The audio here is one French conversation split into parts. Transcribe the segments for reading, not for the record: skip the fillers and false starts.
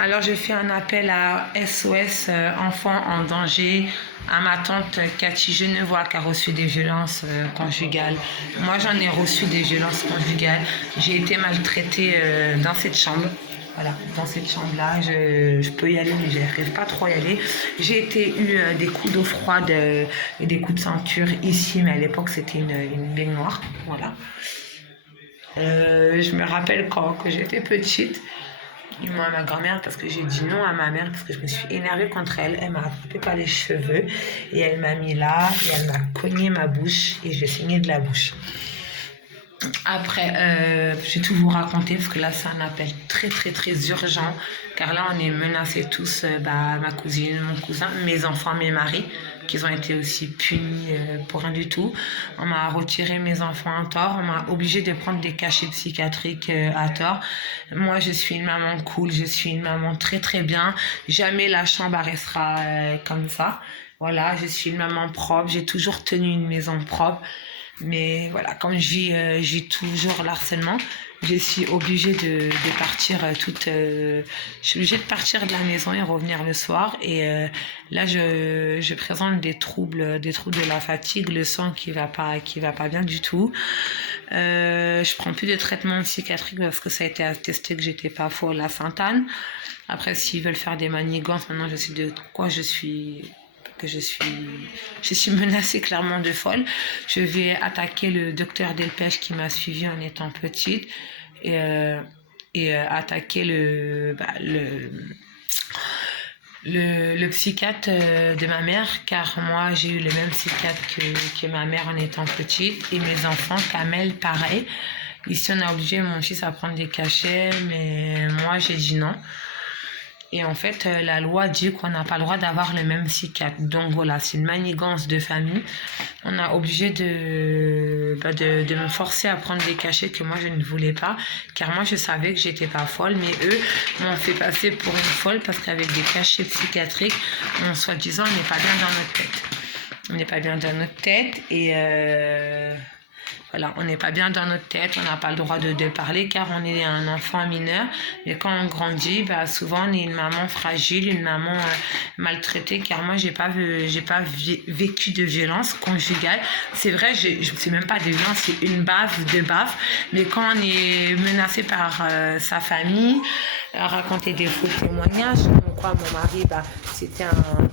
Alors, je fais un appel à SOS enfants en danger à ma tante Cathy Genevois qui a reçu des violences conjugales. Moi, j'en ai reçu des violences conjugales. J'ai été maltraitée dans cette chambre. Voilà, dans cette chambre-là, je peux y aller, mais je n'arrive pas trop à y aller. J'ai eu des coups d'eau froide et des coups de ceinture ici, mais à l'époque, c'était une baignoire. Voilà. Je me rappelle quand j'étais petite, moi, ma grand-mère, parce que j'ai dit non à ma mère, parce que je me suis énervée contre elle. Elle m'a attrapé par les cheveux et elle m'a mis là et elle m'a cogné ma bouche et j'ai saigné de la bouche. Après, j'ai tout vous raconter parce que là, c'est un appel très, très, très urgent. Car là, on est menacés tous, ma cousine, mon cousin, mes enfants, mes maris, qui ont été aussi punis pour rien du tout. On m'a retiré mes enfants à tort. On m'a obligé de prendre des cachets psychiatriques à tort. Moi, je suis une maman cool. Je suis une maman très, très bien. Jamais la chambre restera comme ça. Voilà, je suis une maman propre. J'ai toujours tenu une maison propre. Mais voilà, comme je vis toujours l'harcèlement, je suis obligée de partir je suis obligée de partir de la maison et revenir le soir. Et là, je présente des troubles de la fatigue, le sang qui va pas bien du tout. Je prends plus de traitement psychiatrique parce que ça a été attesté que j'étais pas folle à Sainte-Anne. Après, s'ils veulent faire des manigances, maintenant je sais de quoi que je suis menacée clairement de folle. Je vais attaquer le docteur Delpech qui m'a suivi en étant petite et, attaquer le psychiatre de ma mère, car moi j'ai eu le même psychiatre que ma mère en étant petite et mes enfants, Kamel, pareil. Ici, on a obligé mon fils à prendre des cachets, mais moi j'ai dit non. Et en fait, la loi dit qu'on n'a pas le droit d'avoir le même psychiatre. Donc voilà, c'est une manigance de famille. On a obligé de me forcer à prendre des cachets que moi je ne voulais pas. Car moi je savais que j'étais pas folle, mais eux m'ont fait passer pour une folle parce qu'avec des cachets psychiatriques, soi-disant, on n'est pas bien dans notre tête. On n'est pas bien dans notre tête et voilà, on n'est pas bien dans notre tête, on n'a pas le droit de parler car on est un enfant mineur. Mais quand on grandit, souvent on est une maman fragile, une maman maltraitée. Car moi, j'ai pas vécu de violence conjugale. C'est vrai, c'est même pas de violence, c'est une baffe, deux baffes. Mais quand on est menacé par sa famille, raconter des faux témoignages, comme quoi mon mari, c'était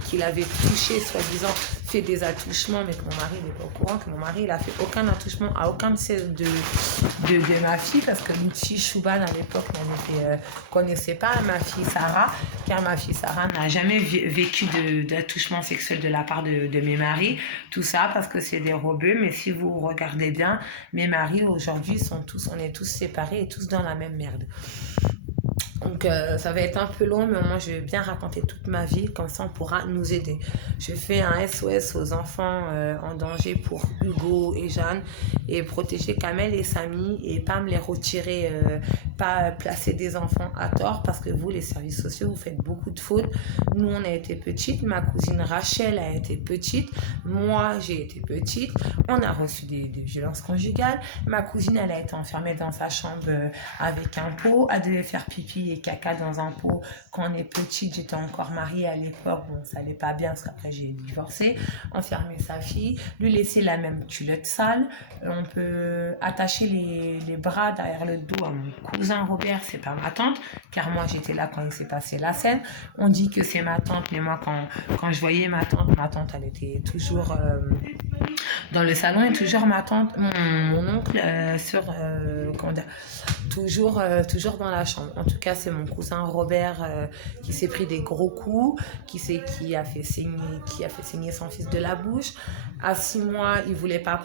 qu'il avait touché, soi-disant, fait des attouchements, mais que mon mari n'est pas au courant, que mon mari, il a fait aucun attouchement à aucun de ma fille, parce que Michi Chouban, à l'époque, connaissait pas ma fille Sarah, car ma fille Sarah n'a jamais vécu d'attouchement sexuel de la part de mes maris. Tout ça parce que c'est des rebeux, mais si vous regardez bien, mes maris aujourd'hui on est tous séparés et tous dans la même merde. Donc ça va être un peu long, mais moi je vais bien raconter toute ma vie, comme ça on pourra nous aider. Je fais un SOS aux enfants en danger pour Hugo et Jeanne, et protéger Kamel et Samy, et pas me les retirer, pas placer des enfants à tort, parce que vous, les services sociaux, vous faites beaucoup de fautes. Nous, on a été petites, ma cousine Rachel a été petite, moi j'ai été petite, on a reçu des violences conjugales, ma cousine elle a été enfermée dans sa chambre avec un pot, elle devait faire pipi et caca dans un pot. Quand on est petite, j'étais encore mariée à l'époque, bon ça allait pas bien parce qu'après j'ai divorcé, enfermer sa fille, lui laisser la même culotte sale. On peut attacher les bras derrière le dos à mon cousin Robert, c'est pas ma tante, car moi j'étais là quand il s'est passé la scène. On dit que c'est ma tante, mais moi quand je voyais ma tante elle était toujours dans le salon, et toujours ma tante, mon oncle comment dire, toujours dans la chambre. En tout cas, c'est mon cousin Robert qui s'est pris des gros coups, qui a fait saigner son fils de la bouche. À 6 mois, il voulait pas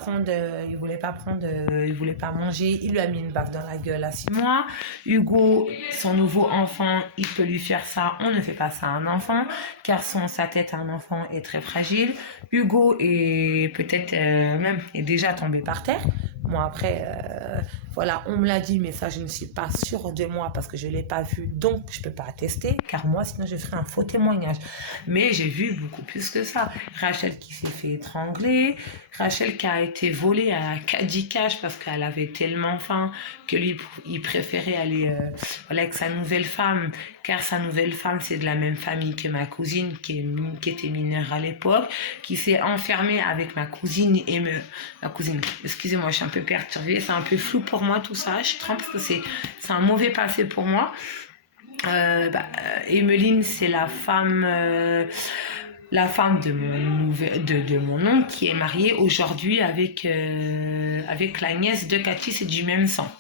manger. Il lui a mis une baffe dans la gueule à 6 mois. Hugo, son nouveau enfant, il peut lui faire ça. On ne fait pas ça à un enfant, car sa tête à un enfant est très fragile. Hugo est peut-être même est déjà tombé par terre. Moi, après, voilà, on me l'a dit, mais ça, je ne suis pas sûre de moi parce que je ne l'ai pas vu, donc je ne peux pas attester, car moi, sinon, je ferai un faux témoignage. Mais j'ai vu beaucoup plus que ça. Rachel qui s'est fait étrangler, Rachel qui a été volée à Cadicage parce qu'elle avait tellement faim que lui, il préférait aller avec sa nouvelle femme car sa nouvelle femme, c'est de la même famille que ma cousine, qui était mineure à l'époque, qui s'est enfermée avec ma cousine ma cousine, excusez-moi, je suis un peu perturbée, c'est un peu flou pour moi tout ça, je trempe parce que c'est un mauvais passé pour moi. Emeline, c'est la femme de mon oncle qui est mariée aujourd'hui avec la nièce de Cathy, c'est du même sang.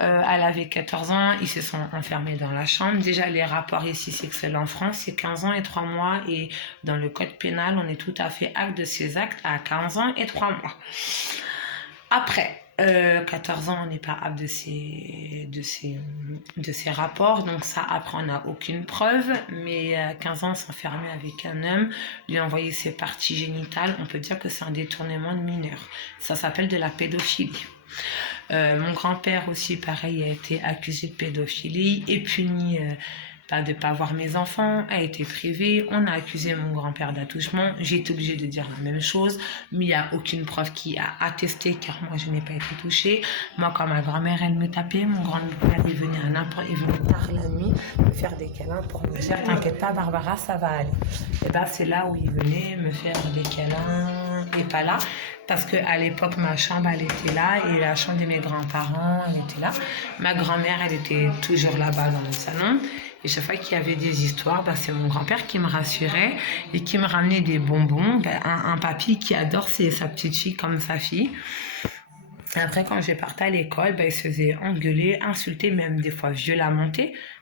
Elle avait 14 ans, ils se sont enfermés dans la chambre. Déjà, les rapports ici sexuels en France, c'est 15 ans et 3 mois. Et dans le code pénal, on est tout à fait acte de ces actes à 15 ans et 3 mois. Après, 14 ans, on n'est pas apte de ces rapports. Donc ça, après, on n'a aucune preuve. Mais 15 ans, s'enfermer avec un homme, lui envoyer ses parties génitales, on peut dire que c'est un détournement de mineur. Ça s'appelle de la pédophilie. Mon grand-père aussi, pareil, a été accusé de pédophilie et puni de ne pas voir mes enfants, a été privé. On a accusé mon grand-père d'attouchement. J'ai été obligée de dire la même chose, mais il n'y a aucune preuve qui a attesté, car moi, je n'ai pas été touchée. Moi, quand ma grand-mère, elle me tapait, mon grand-père, il venait tard la nuit me faire des câlins pour me dire « T'inquiète pas, Barbara, ça va aller ». Et c'est là où il venait me faire des câlins, et pas là. Parce qu'à l'époque, ma chambre, elle était là, et la chambre de mes grands-parents, elle était là. Ma grand-mère, elle était toujours là-bas dans le salon. Et chaque fois qu'il y avait des histoires, c'est mon grand-père qui me rassurait et qui me ramenait des bonbons. Un papy qui adore sa petite fille comme sa fille. Et après, quand je partais à l'école, il se faisait engueuler, insulter, même des fois violemment,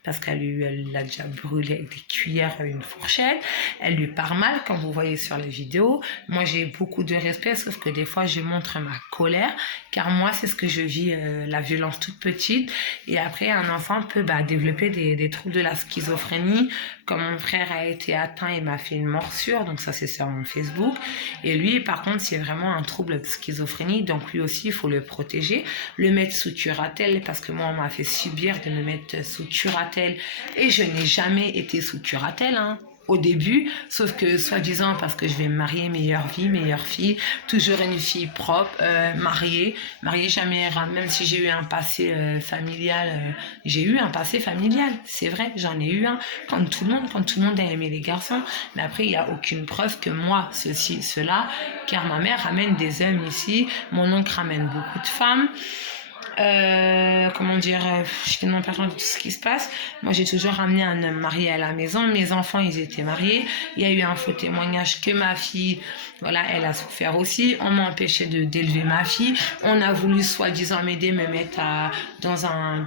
parce qu'elle l'a déjà brûlé avec des cuillères, une fourchette. Elle lui parle mal, comme vous voyez sur les vidéos. Moi, j'ai beaucoup de respect, sauf que des fois, je montre ma colère, car moi, c'est ce que je vis, la violence toute petite. Et après, un enfant peut développer des troubles de la schizophrénie, comme mon frère a été atteint et m'a fait une morsure, donc ça, c'est sur mon Facebook. Et lui, par contre, c'est vraiment un trouble de schizophrénie, donc lui aussi, il faut le protéger, le mettre sous curatelle, parce que moi, on m'a fait subir de me mettre sous curatelle, et je n'ai jamais été sous curatelle, au début, sauf que soi-disant parce que je vais me marier, meilleure vie, meilleure fille, toujours une fille propre, mariée jamais, même si j'ai eu un passé familial, j'ai eu un passé familial, c'est vrai, j'en ai eu un, comme tout le monde a aimé les garçons, mais après il n'y a aucune preuve que moi, cela, car ma mère ramène des hommes ici, mon oncle ramène beaucoup de femmes. Je suis tellement perdue de tout ce qui se passe. Moi, j'ai toujours ramené un homme marié à la maison. Mes enfants, ils étaient mariés. Il y a eu un faux témoignage que ma fille, voilà, elle a souffert aussi. On m'a empêché d'élever ma fille. On a voulu, soi-disant, m'aider, me mettre dans un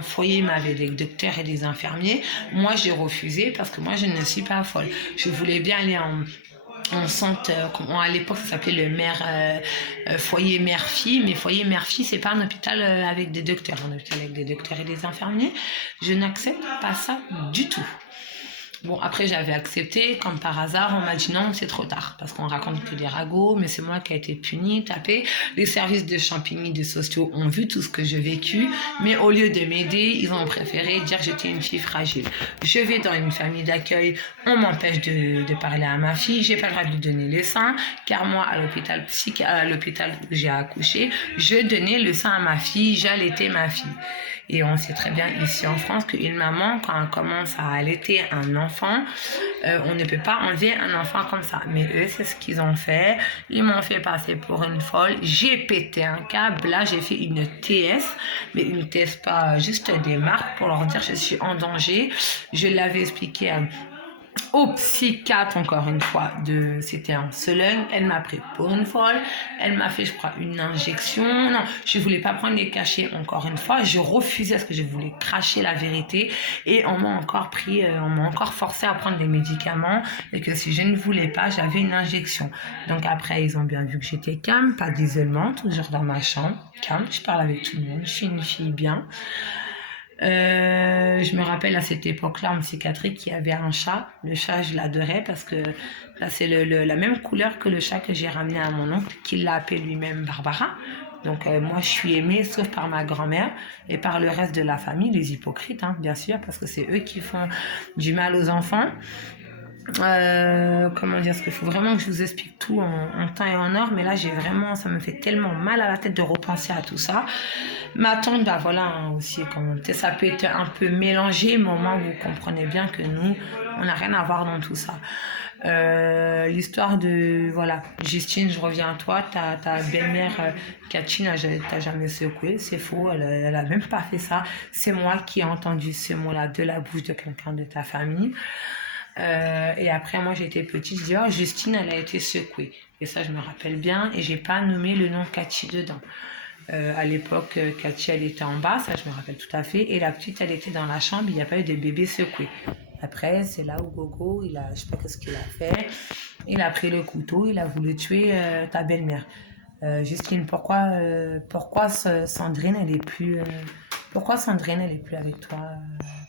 foyer, mais avec des docteurs et des infirmiers. Moi, j'ai refusé parce que moi, je ne suis pas folle. Je voulais bien aller en centre, à l'époque ça s'appelait le foyer mère-fille, mais foyer mère-fille c'est pas un hôpital avec des docteurs, un hôpital avec des docteurs et des infirmiers. Je n'accepte pas ça du tout. Bon, après, j'avais accepté, comme par hasard, on m'a dit non, c'est trop tard, parce qu'on raconte que des ragots, mais c'est moi qui ai été punie, tapée. Les services de Champigny, de sociaux ont vu tout ce que j'ai vécu, mais au lieu de m'aider, ils ont préféré dire que j'étais une fille fragile. Je vais dans une famille d'accueil, on m'empêche de parler à ma fille, j'ai pas le droit de lui donner le sein, car moi, à l'hôpital où j'ai accouché, je donnais le sein à ma fille, j'allaitais ma fille. Et on sait très bien ici en France qu'une maman, quand elle commence à allaiter un enfant, on ne peut pas enlever un enfant comme ça. Mais eux, c'est ce qu'ils ont fait. Ils m'ont fait passer pour une folle. J'ai pété un câble. Là, j'ai fait une TS. Mais une TS, pas juste des marques pour leur dire je suis en danger. Je l'avais expliqué au psychiatre, encore une fois, c'était en Sologne. Elle m'a pris pour une folle. Elle m'a fait, je crois, une injection. Non, je voulais pas prendre les cachets, encore une fois. Je refusais parce que je voulais cracher la vérité. Et on m'a encore forcé à prendre des médicaments. Et que si je ne voulais pas, j'avais une injection. Donc après, ils ont bien vu que j'étais calme, pas d'isolement, toujours dans ma chambre. Calme, je parle avec tout le monde. Je suis une fille bien. Je me rappelle à cette époque-là en psychiatrie qu'il y avait un chat. Le chat, je l'adorais parce que là, c'est la même couleur que le chat que j'ai ramené à mon oncle, qui l'a appelé lui-même Barbara. Donc moi, je suis aimée sauf par ma grand-mère et par le reste de la famille, les hypocrites, bien sûr, parce que c'est eux qui font du mal aux enfants. Comment dire, parce qu'il faut vraiment que je vous explique tout en temps et en heure, mais là ça me fait tellement mal à la tête de repenser à tout ça. Ma tante, bah voilà, hein, aussi, ça peut être un peu mélangé, mais au moins vous comprenez bien que nous, on n'a rien à voir dans tout ça. L'histoire de, voilà, Justine, je reviens à toi, ta belle-mère Cathy t'a jamais secoué, c'est faux, elle a même pas fait ça. C'est moi qui ai entendu ce mot-là de la bouche de quelqu'un de ta famille. Et après, moi, j'étais petite, je dis, oh, Justine, elle a été secouée. Et ça, je me rappelle bien. Et j'ai pas nommé le nom Cathy dedans. À l'époque, Cathy, elle était en bas, ça, je me rappelle tout à fait. Et la petite, elle était dans la chambre, il n'y a pas eu de bébé secoué. Après, c'est là où Gogo, je sais pas qu'est-ce qu'il a fait. Il a pris le couteau, il a voulu tuer ta belle-mère. Justine, pourquoi Sandrine, elle est plus... pourquoi Sandrine, elle est plus avec toi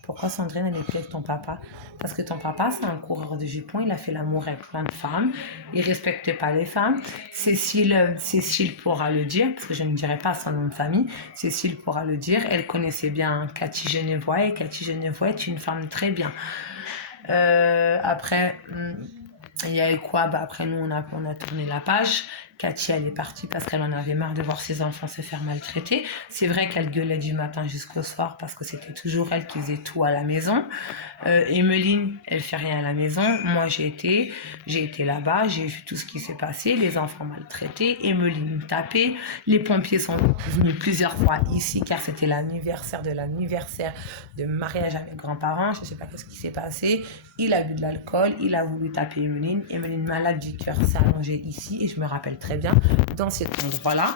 Pourquoi Sandrine, elle est plus avec ton papa? Parce que ton papa, c'est un coureur de jupons, il a fait l'amour avec plein de femmes, il respecte pas les femmes. Cécile pourra le dire, parce que je ne dirai pas son nom de famille, Cécile pourra le dire, elle connaissait bien Cathy Genevois, et Cathy Genevois est une femme très bien. Après, il y a eu quoi? Bah, après, nous, on a tourné la page. Cathy, elle est partie parce qu'elle en avait marre de voir ses enfants se faire maltraiter. C'est vrai qu'elle gueulait du matin jusqu'au soir parce que c'était toujours elle qui faisait tout à la maison. Emeline, elle fait rien à la maison. Moi, j'ai été là-bas, j'ai vu tout ce qui s'est passé, les enfants maltraités, Emeline tapée. Les pompiers sont venus plusieurs fois ici car c'était l'anniversaire de mariage à mes grands-parents. Je ne sais pas ce qui s'est passé. Il a bu de l'alcool, il a voulu taper Emeline. Emeline, malade du cœur, s'est allongée ici et je me rappelle très bien, dans cet endroit-là.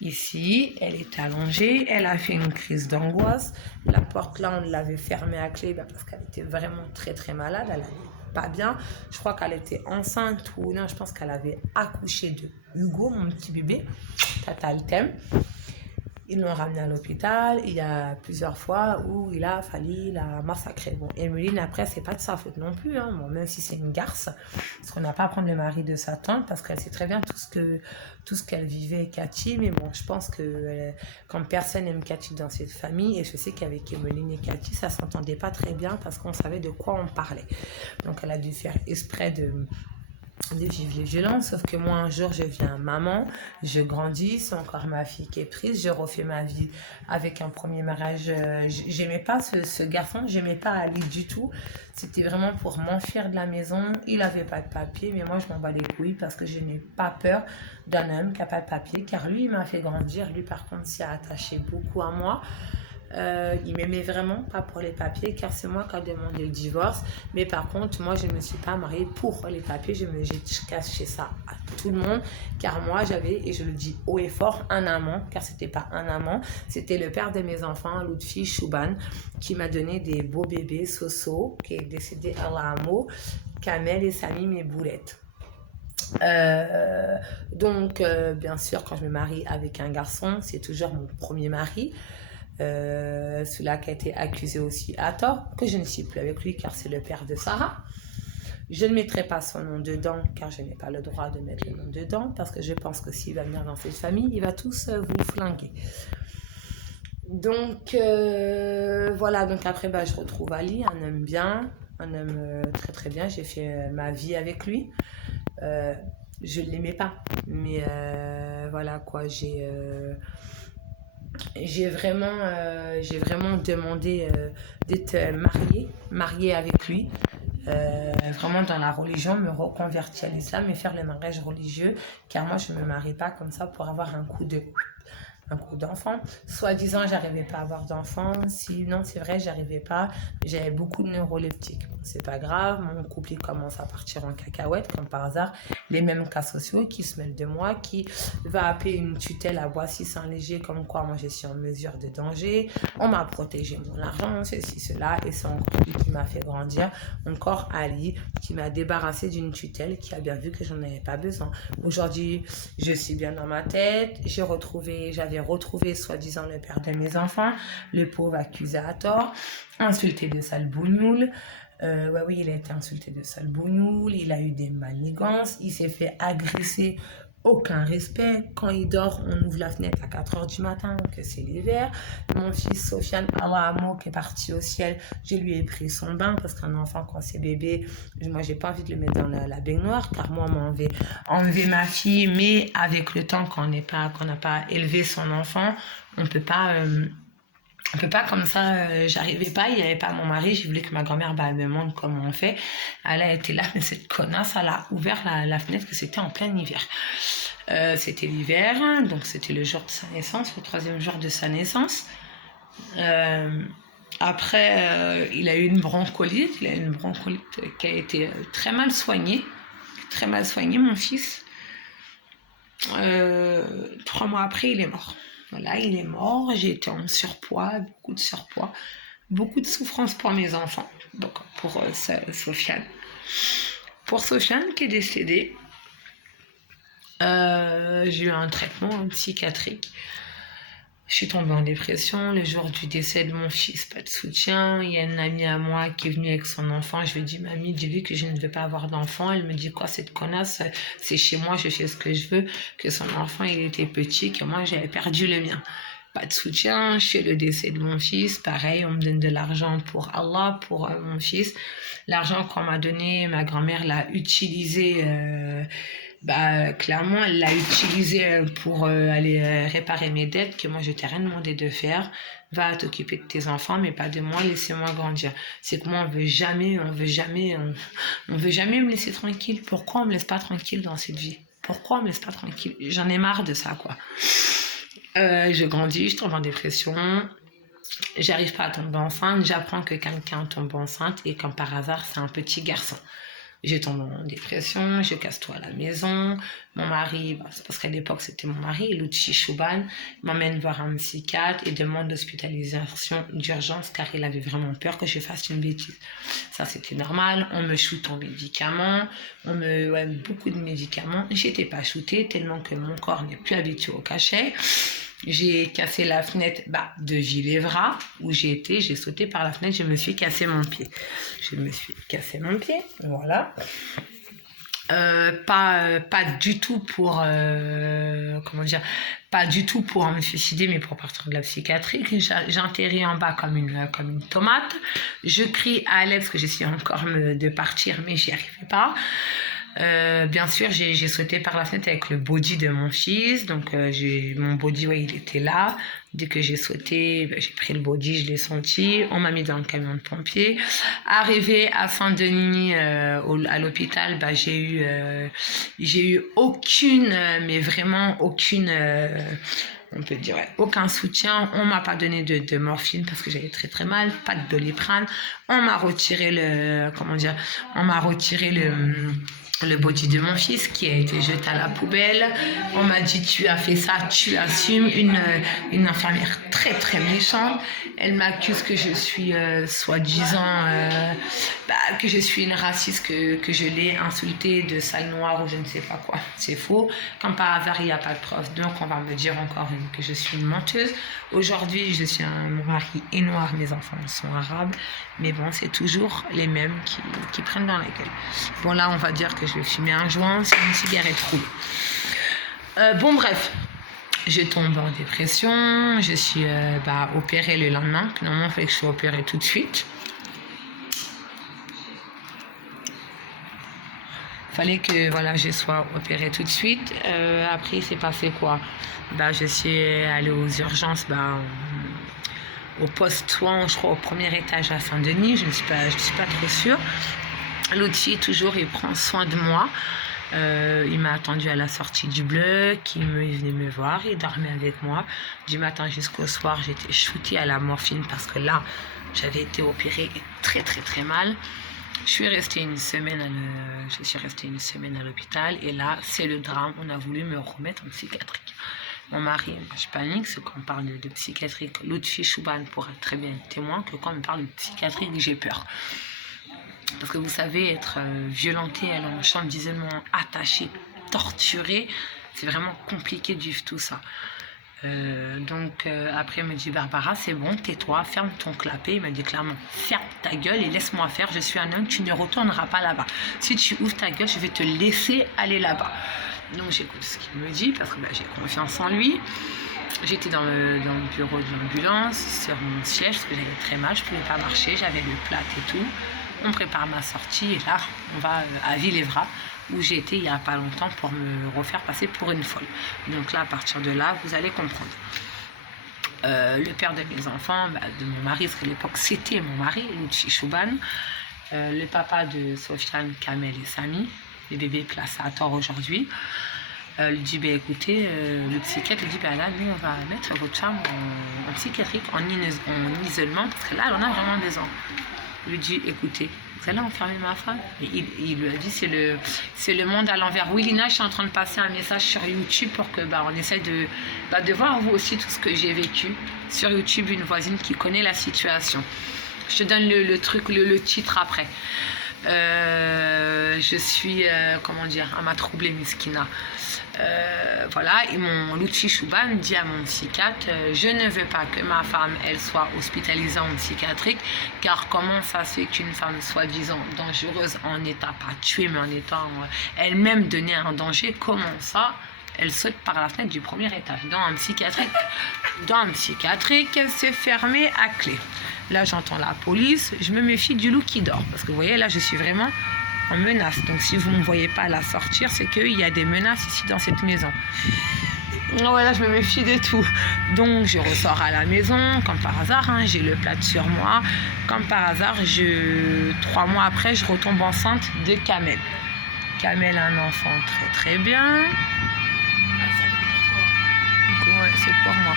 Ici, elle était allongée, elle a fait une crise d'angoisse. La porte là, on l'avait fermée à clé parce qu'elle était vraiment très très malade, elle allait pas bien. Je crois qu'elle était enceinte ou non, je pense qu'elle avait accouché de Hugo, mon petit bébé. Tata le thème. Ils l'ont ramené à l'hôpital. Il y a plusieurs fois où il a fallu la massacrer. Bon, Emeline, après, c'est pas de sa faute non plus. Hein. Bon, même si c'est une garce, parce qu'on n'a pas à prendre le mari de sa tante, parce qu'elle sait très bien tout ce qu'elle vivait, Cathy. Mais bon, je pense que quand personne n'aime Cathy dans cette famille, et je sais qu'avec Emeline et Cathy, ça s'entendait pas très bien parce qu'on savait de quoi on parlait. Donc, elle a dû faire exprès de vivre les violences, sauf que moi un jour je viens maman, je grandis, c'est encore ma fille qui est prise, je refais ma vie avec un premier mariage. J'aimais pas ce garçon, j'aimais pas Ali du tout, c'était vraiment pour m'enfuir de la maison. Il avait pas de papier, mais moi je m'en bats les couilles parce que je n'ai pas peur d'un homme qui a pas de papier, car lui il m'a fait grandir, lui par contre s'est attaché beaucoup à moi. Il m'aimait vraiment pas pour les papiers car c'est moi qui ai demandé le divorce, mais par contre moi je ne me suis pas mariée pour les papiers, j'ai caché ça à tout le monde car moi j'avais, et je le dis haut et fort, un amant, car c'était pas un amant, c'était le père de mes enfants, Lutfi Chouban, qui m'a donné des beaux bébés, Soso qui est décédé à l'amo, Kamel et Samim et Boulette. Donc bien sûr quand je me marie avec un garçon, c'est toujours mon premier mari. Celui-là qui a été accusé aussi à tort, que je ne suis plus avec lui car c'est le père de Sarah. Je ne mettrai pas son nom dedans car je n'ai pas le droit de mettre le nom dedans parce que je pense que s'il va venir dans cette famille, il va tous vous flinguer. Donc voilà, donc après je retrouve Ali, un homme bien, un homme très très bien. J'ai fait ma vie avec lui. Je ne l'aimais pas, mais voilà quoi, j'ai vraiment demandé d'être mariée avec lui, vraiment dans la religion, me reconvertir à l'islam et faire le mariage religieux, car moi je ne me marie pas comme ça pour avoir un coup d'enfant. Soi-disant, j'arrivais pas à avoir d'enfant. Non, c'est vrai, j'arrivais pas. J'avais beaucoup de neuroleptiques. Bon, c'est pas grave, mon couple il commence à partir en cacahuète, comme par hasard. Les mêmes cas sociaux qui se mêlent de moi, qui va appeler une tutelle à Boissy-Saint-Léger, comme quoi moi je suis en mesure de danger. On m'a protégé mon argent, ceci, cela, et c'est encore lui qui m'a fait grandir. Encore Ali, qui m'a débarrassé d'une tutelle, qui a bien vu que j'en avais pas besoin. Aujourd'hui, je suis bien dans ma tête. J'avais retrouvé soi-disant le père de mes enfants, le pauvre accusé à tort, insulté de sale bougnoule. Oui, il a été insulté de sale bougnoule, il a eu des manigances, il s'est fait agresser aucun respect. Quand il dort, on ouvre la fenêtre à 4 heures du matin, que c'est l'hiver. Mon fils Sofiane, Allah Amo, qui est parti au ciel, je lui ai pris son bain parce qu'un enfant, quand c'est bébé, moi, j'ai pas envie de le mettre dans la baignoire car moi, on m'a enlevé ma fille. Mais avec le temps, qu'on n'a pas élevé son enfant, on peut pas. On peut pas comme ça, j'arrivais pas, il n'y avait pas mon mari, j'ai voulu que ma grand-mère elle me montre comment on fait. Elle a été là, mais cette connasse, elle a ouvert la fenêtre, que c'était en plein hiver. C'était l'hiver, donc c'était le jour de sa naissance, le 3e jour de sa naissance. Après, il a eu une bronchiolite, qui a été très mal soignée, mon fils. 3 mois après, il est mort. Voilà, il est mort, j'ai été en surpoids, beaucoup de souffrance pour mes enfants, donc pour Sofiane. Pour Sofiane qui est décédé, j'ai eu un traitement psychiatrique. Je suis tombée en dépression. Le jour du décès de mon fils, pas de soutien. Il y a une amie à moi qui est venue avec son enfant. Je lui ai dit, mamie, dis-lui que je ne veux pas avoir d'enfant. Elle me dit, quoi, cette connasse, c'est chez moi, je fais ce que je veux. Que son enfant, il était petit, que moi, j'avais perdu le mien. Pas de soutien. Je fais le décès de mon fils. Pareil, on me donne de l'argent pour Allah, pour mon fils. L'argent qu'on m'a donné, ma grand-mère l'a utilisé... clairement, elle l'a utilisé pour aller réparer mes dettes que moi je t'ai rien demandé de faire. Va t'occuper de tes enfants, mais pas de moi, laissez-moi grandir. C'est que moi on veut jamais me laisser tranquille. Pourquoi on me laisse pas tranquille dans cette vie? Pourquoi on me laisse pas tranquille? J'en ai marre de ça, quoi. Je grandis, je tombe en dépression. J'arrive pas à tomber enceinte. J'apprends que quelqu'un tombe enceinte et comme par hasard c'est un petit garçon. Je tombe en dépression, je casse tout à la maison. Mon mari, c'est parce qu'à l'époque c'était mon mari, Lutfi Chouban, m'emmène voir un psychiatre et demande l'hospitalisation d'urgence car il avait vraiment peur que je fasse une bêtise. Ça c'était normal, on me shoot en médicaments, beaucoup de médicaments. J'étais pas shootée tellement que mon corps n'est plus habitué au cachet. J'ai cassé la fenêtre de Ginevra où j'ai été, j'ai sauté par la fenêtre, je me suis cassé mon pied. Voilà. Pas du tout pour pas du tout pour me suicider, mais pour partir de la psychiatrie. J'enterrais en bas comme une tomate. Je crie à l'aide parce que j'essayais encore de partir, mais j'y arrivais pas. Bien sûr, j'ai sauté par la fenêtre avec le body de mon fils. Donc, mon body, il était là. Dès que j'ai sauté, j'ai pris le body, je l'ai senti. On m'a mis dans le camion de pompiers. Arrivé à Saint-Denis, à l'hôpital, j'ai eu aucune, mais vraiment aucune... on peut dire aucun soutien. On m'a pas donné de morphine parce que j'avais très très mal, pas de Doliprane. On m'a retiré le body de mon fils qui a été jeté à la poubelle. On m'a dit tu as fait ça, tu assumes. Une infirmière très très méchante. Elle m'accuse que je suis soi-disant que je suis une raciste, que je l'ai insultée de sale noire ou je ne sais pas quoi. C'est faux. Quand par hasard il n'y a pas de preuve, donc on va me dire encore que je suis une menteuse. Aujourd'hui je suis mon mari est noir, mes enfants sont arabes, mais bon c'est toujours les mêmes qui prennent dans la gueule. Bon là on va dire que je vais fumer un joint, c'est une cigarette roule. Bon bref, je tombe en dépression, je suis opérée le lendemain. Normalement il fallait que je sois opérée tout de suite. Fallait que je sois opérée tout de suite. Après, il s'est passé quoi? Je suis allée aux urgences, au poste soin, je crois, au premier étage à Saint-Denis. Je ne suis pas trop sûre. L'autre fille, toujours, il prend soin de moi. Il m'a attendu à la sortie du bloc, il venait me voir, il dormait avec moi. Du matin jusqu'au soir, j'étais shootée à la morphine parce que là, j'avais été opérée très très très mal. Je suis restée une semaine à l'hôpital et là, c'est le drame. On a voulu me remettre en psychiatrique. Mon mari, je panique, c'est qu'on parle de psychiatrique. L'autre fille, Chouban, pourra très bien être témoin que quand on me parle de psychiatrique, j'ai peur. Parce que vous savez, être violenté, aller en chambre d'isolement, attaché, torturé, c'est vraiment compliqué de vivre tout ça. Après, il me dit, Barbara, c'est bon, tais-toi, ferme ton clapet. Il me dit clairement, ferme ta gueule et laisse-moi faire. Je suis un homme, tu ne retourneras pas là-bas. Si tu ouvres ta gueule, je vais te laisser aller là-bas. Donc, j'écoute ce qu'il me dit parce que j'ai confiance en lui. J'étais dans le bureau de l'ambulance, sur mon siège, parce que j'avais très mal, je ne pouvais pas marcher, j'avais le plâtre et tout. On prépare ma sortie et là, on va à Villévrat, où j'ai été il n'y a pas longtemps pour me refaire passer pour une folle. Donc là, à partir de là, vous allez comprendre. Le père de mes enfants, de mon mari, parce qu'à l'époque c'était mon mari, Lutfi Chouban, le papa de Sofiane, Kamel et Samy, les bébés placés à tort aujourd'hui, lui dit, écoutez, le psychiatre lui dit, là, nous, on va mettre votre femme en psychiatrique, en isolement, parce que là, elle en a vraiment besoin. Il lui dit, écoutez, vous allez enfermer ma femme? Et il lui a dit, c'est le monde à l'envers. Oui, Lina, je suis en train de passer un message sur YouTube pour que on essaie de voir vous aussi tout ce que j'ai vécu. Sur YouTube, une voisine qui connaît la situation. Je te donne le titre après. Je suis, comment dire, à ma troublée miskina. Voilà, et mon Lutfi Chouban dit à mon psychiatre, je ne veux pas que ma femme, elle soit hospitalisée en psychiatrique, car comment ça se fait qu'une femme soi-disant dangereuse, en n'étant pas tuée, mais en étant elle-même donnée un danger, comment ça, elle saute par la fenêtre du premier étage, dans un psychiatrique, c'est fermé à clé. Là, j'entends la police, je me méfie du loup qui dort, parce que vous voyez, là, je suis vraiment en menace. Donc si vous ne me voyez pas la sortir, c'est qu'il y a des menaces ici dans cette maison. Voilà, je me méfie de tout. Donc je ressors à la maison, comme par hasard, hein, j'ai le plâtre sur moi. Comme par hasard, 3 mois après, je retombe enceinte de Kamel. Kamel, un enfant très très bien. Ouais, c'est pour moi.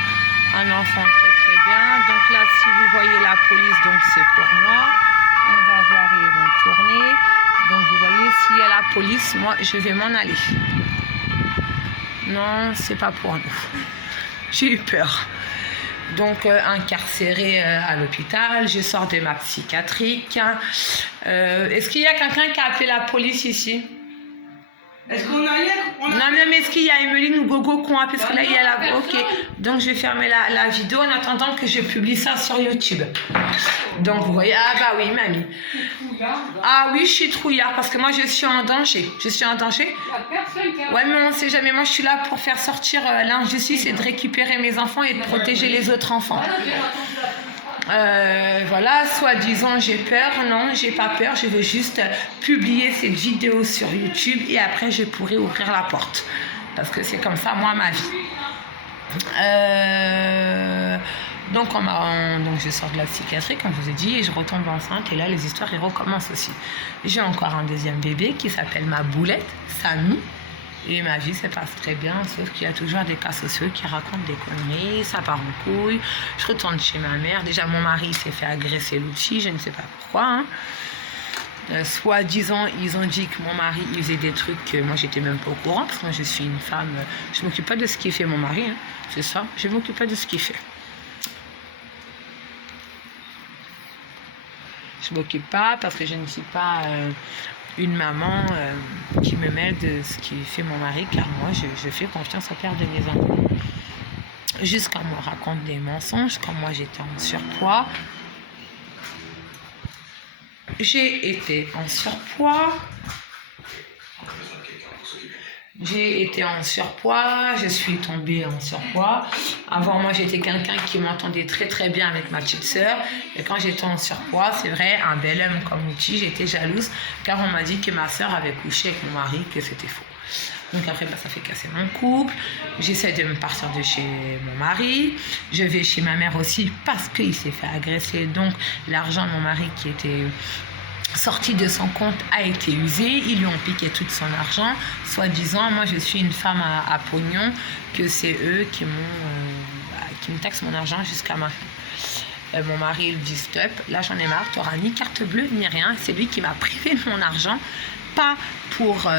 Un enfant très très bien. Donc là, si vous voyez la police, donc c'est pour moi. On va voir, ils vont tourner. Donc vous voyez, s'il y a la police, moi je vais m'en aller. Non, c'est pas pour nous. J'ai eu peur. Donc incarcérée à l'hôpital, je sors de ma psychiatrique. Est-ce qu'il y a quelqu'un qui a appelé la police ici? Est-ce qu'on a Non, mais est-ce qu'il y a Emeline ou Gogo qui ont appelé? Parce que là, il y a la... Ok, donc je vais fermer la vidéo en attendant que je publie ça sur YouTube. Donc vous voyez, ah bah oui, mamie. Ah oui, je suis trouillard parce que moi, je suis en danger. Je suis en danger? Ouais, mais on ne sait jamais. Moi, je suis là pour faire sortir l'injustice et de récupérer mes enfants et de protéger les autres enfants. Voilà, soi-disant j'ai peur. Non, j'ai pas peur, je veux juste publier cette vidéo sur YouTube et après je pourrai ouvrir la porte parce que c'est comme ça moi ma vie. Donc je sors de la psychiatrie comme je vous ai dit et je retombe enceinte et là les histoires elles recommencent aussi. J'ai encore un deuxième bébé qui s'appelle ma boulette, Samy. Et ma vie se passe très bien, sauf qu'il y a toujours des cas sociaux qui racontent des conneries, ça part en couille. Je retourne chez ma mère. Déjà, mon mari s'est fait agresser l'outil, je ne sais pas pourquoi. Hein. Soi-disant, ils ont dit que mon mari il faisait des trucs que moi, j'étais même pas au courant, parce que moi, je suis une femme. Je m'occupe pas de ce qu'il fait mon mari, hein. C'est ça, je m'occupe pas de ce qu'il fait. Je m'occupe pas parce que je ne suis pas... une maman qui me mêle de ce qui fait mon mari, car moi, je fais confiance au père de mes enfants. Jusqu'à me raconte des mensonges, quand moi j'étais en surpoids. J'ai été en surpoids. Je suis tombée en surpoids. Avant, moi, j'étais quelqu'un qui m'entendait très très bien avec ma petite sœur. Et quand j'étais en surpoids, c'est vrai, un bel homme comme outil, j'étais jalouse car on m'a dit que ma sœur avait couché avec mon mari, que c'était faux. Donc après, ça fait casser mon couple. J'essaie de me partir de chez mon mari. Je vais chez ma mère aussi parce qu'il s'est fait agresser. Donc l'argent de mon mari qui était... sorti de son compte a été usé, ils lui ont piqué tout son argent, soi-disant, moi je suis une femme à pognon, que c'est eux qui me taxent mon argent jusqu'à maintenant. Mon mari il dit stop, là j'en ai marre, tu n'auras ni carte bleue ni rien, c'est lui qui m'a privé de mon argent, pas pour